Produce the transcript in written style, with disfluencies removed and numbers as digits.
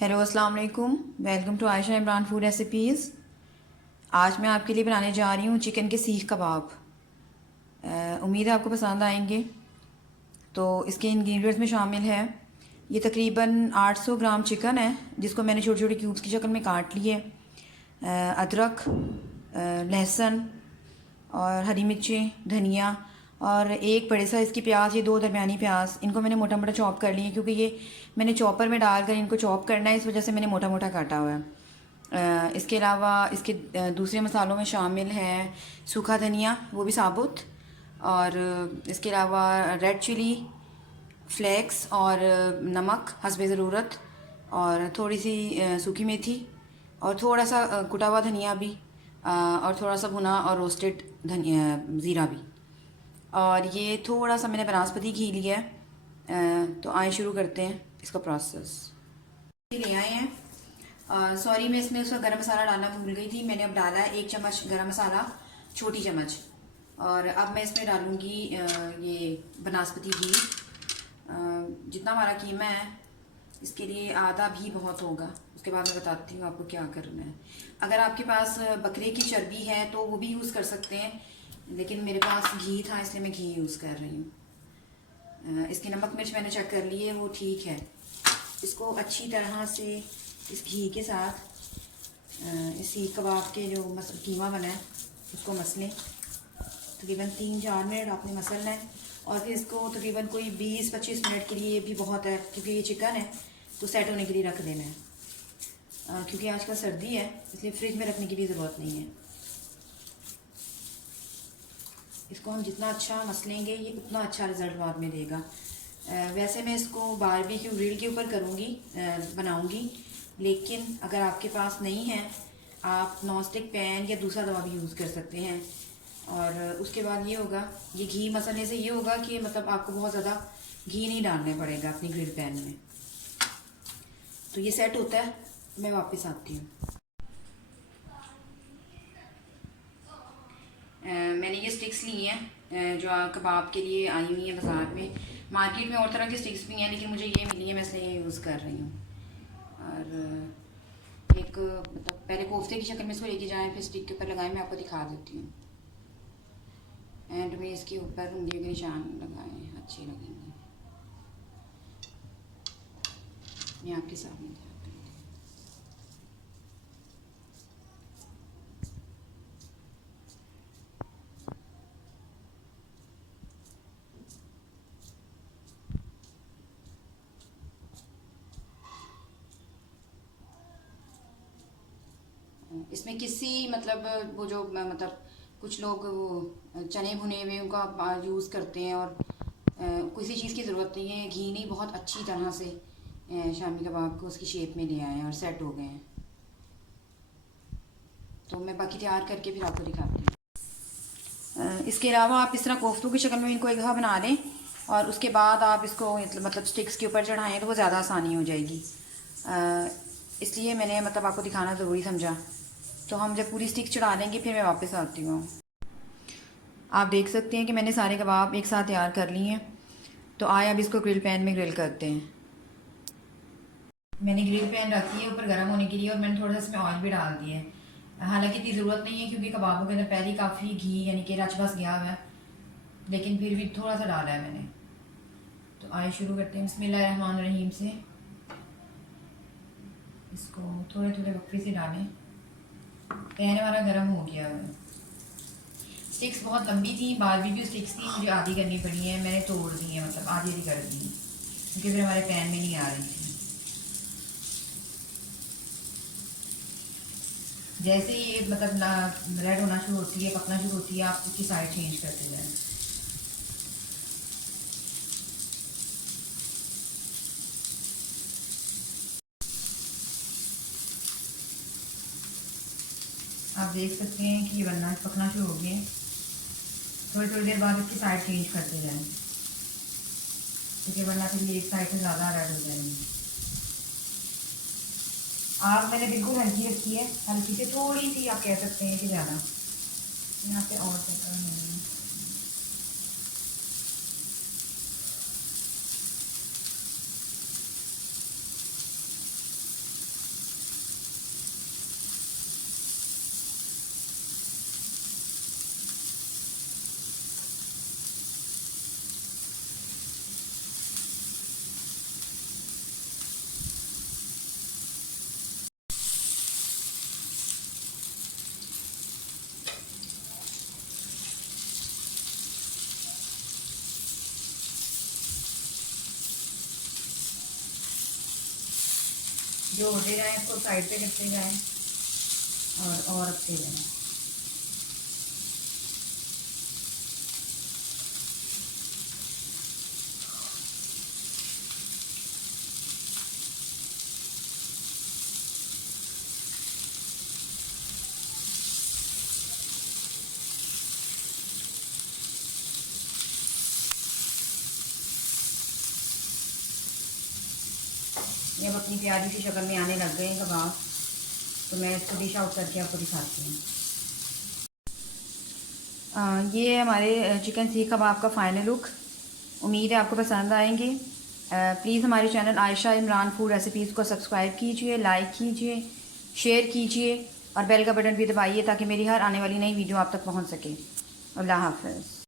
Hello अस्सलाम वालेकुम। Welcome to Ayesha Imran food recipes. आज मैं आपके लिए बनाने जा रही हूँ चिकन के सीख कबाब। उम्मीद है आपको पसंद आएंगे। तो इसके इंग्रेडिएंट्स में शामिल है, ये तकरीबन 800 ग्राम चिकन है जिसको मैंने छोटे छोटे क्यूब्स की शक्ल में काट लिए। अदरक, लहसुन और हरी मिर्चें, धनिया और एक बड़े साइज़ की प्याज, ये दो दरमियानी प्याज, इनको मैंने मोटा मोटा चॉप कर लिया क्योंकि ये मैंने चॉपर में डालकर इनको चॉप करना है, इस वजह से मैंने मोटा मोटा काटा हुआ है। इसके अलावा इसके दूसरे मसालों में शामिल है सूखा धनिया, वो भी साबुत, और इसके अलावा रेड चिली फ्लेक्स और नमक हस्बे ज़रूरत, और थोड़ी सी सूखी मेथी, और थोड़ा सा कुटा हुआ धनिया भी, और थोड़ा सा भुना और रोस्टेड धनिया ज़ीरा भी। और ये थोड़ा सा मैंने बनास्पति घी लिया है। तो आए शुरू करते हैं इसका प्रोसेस। ले आए हैं। सॉरी, मैं इसमें उसका गरम मसाला डालना भूल गई थी। मैंने अब डाला है 1 चम्मच गरम मसाला, छोटी चम्मच। और अब मैं इसमें डालूँगी ये बनास्पति घी। जितना हमारा कीमा है इसके लिए आधा भी बहुत होगा। उसके बाद मैं बताती हूँ आपको क्या करना है। अगर आपके पास बकरे की चर्बी है तो वो भी यूज़ कर सकते हैं, लेकिन मेरे पास घी था इसलिए मैं घी यूज़ कर रही हूँ। इसकी नमक मिर्च मैंने चेक कर ली है, वो ठीक है। इसको अच्छी तरह से इस घी के साथ इस सीख कबाब के जो कीमा बना है उसको मसलें। तकरीबन 3-4 मिनट आपने मसलना है और फिर इसको तकरीबन कोई 20-25 मिनट के लिए भी बहुत है, क्योंकि ये चिकन है तो सेट होने के लिए रख देना है। क्योंकि आजकल सर्दी है इसलिए फ्रिज में रखने की भी ज़रूरत नहीं है। इसको हम जितना अच्छा मसलेंगे ये उतना अच्छा रिज़ल्ट बाद में देगा। वैसे मैं इसको बारबेक्यू ग्रिल के ऊपर करूँगी, बनाऊँगी, लेकिन अगर आपके पास नहीं है आप नॉन स्टिक पैन या दूसरा तवा भी यूज़ कर सकते हैं। और उसके बाद ये होगा, ये घी मसलने से ये होगा कि मतलब आपको बहुत ज़्यादा घी नहीं डालना पड़ेगा अपनी ग्रिल पैन में। तो ये सेट होता है, मैं वापस आती हूँ। मैंने ये स्टिक्स ली हैं जो कबाब के लिए आई हुई हैं बाज़ार में। मार्केट में और तरह की स्टिक्स भी हैं, लेकिन मुझे ये मिली है, मैं इसलिए ये यूज़ कर रही हूँ। और एक मतलब पहले कोफ्ते की शक्ल में इसको लेके जाएं, फिर स्टिक के ऊपर लगाएं। मैं आपको दिखा देती हूँ। एंड में इसके ऊपर उंगलियों के निशान लगाएं, अच्छे लगेंगे। मैं आपके सामने दिखाती हूँ। इसमें किसी मतलब वो जो मतलब कुछ लोग वो चने भुने हुए उनका यूज़ करते हैं, और किसी चीज़ की ज़रूरत नहीं है। घी नहीं, बहुत अच्छी तरह से शामी कबाब को उसकी शेप में ले आए हैं और सेट हो गए हैं। तो मैं बाकी तैयार करके फिर आपको दिखाती हूँ। इसके अलावा आप इस तरह कोफ्तों की शक्ल में इनको एक दफ़ा बना लें और उसके बाद आप इसको मतलब स्टिक्स के ऊपर चढ़ाएँ तो वो ज़्यादा आसानी हो जाएगी। इसलिए मैंने मतलब आपको दिखाना ज़रूरी समझा। तो हम जब पूरी स्टिक चढ़ा लेंगे फिर मैं वापस आती हूँ। आप देख सकते हैं कि मैंने सारे कबाब एक साथ तैयार कर लिए हैं। तो आए अब इसको ग्रिल पैन में ग्रिल करते हैं। मैंने ग्रिल पैन रखी है ऊपर गर्म होने के लिए, और मैंने थोड़ा सा इसमें ऑयल भी डाल दिया है। हालांकि इतनी ज़रूरत नहीं है क्योंकि कबाबों के अंदर पहले ही काफ़ी घी यानी कि रच बस गया हुआ है, लेकिन फिर भी थोड़ा सा डाला है मैंने। तो आए शुरू करते हैं बिस्मिल्लाहिर्रहमानिर्रहीम से। इसको थोड़े थोड़े वक्फे से डालें। पैन हमारा गर्म हो गया है। स्टिक्स बहुत लंबी थी, बारबेक्यू स्टिक्स थी, मुझे आधी करनी पड़ी है। मैंने तोड़ दी है, मतलब आधी आधी कर दी क्योंकि फिर हमारे पैन में नहीं आ रही थी। जैसे ही ये मतलब रेड होना शुरू होती है, पकना शुरू होती है, आप उसकी साइड चेंज करते जाएं। आप देख सकते हैं कि ये बनना पकना शुरू हो गए। थोड़ी थोड़ी देर बाद इसकी साइड चेंज करते जाएं, क्योंकि वरना फिर ये एक साइड से ज़्यादा रेड हो जाएंगे। आग मैंने बिल्कुल हल्की रखी है, हल्की से थोड़ी सी आप कह सकते हैं कि ज़्यादा। यहाँ पे और जोड़ते जाएँ, इसको साइड पे करते जाएँ और रखते जाएँ। ये अब अपनी प्यारी सी शक्ल में आने लग गए हैं कबाब, तो मैं इसको डिश आउट करके आपको दिखाती हूँ। ये है हमारे चिकन सीख कबाब का फाइनल लुक। उम्मीद है आपको पसंद आएंगे। प्लीज़ हमारे channel Ayesha Imran food recipes को सब्सक्राइब कीजिए, लाइक कीजिए, शेयर कीजिए और बेल का बटन भी दबाइए ताकि मेरी हर आने वाली नई वीडियो आप तक पहुंच सके। अल्लाह हाफ़िज़।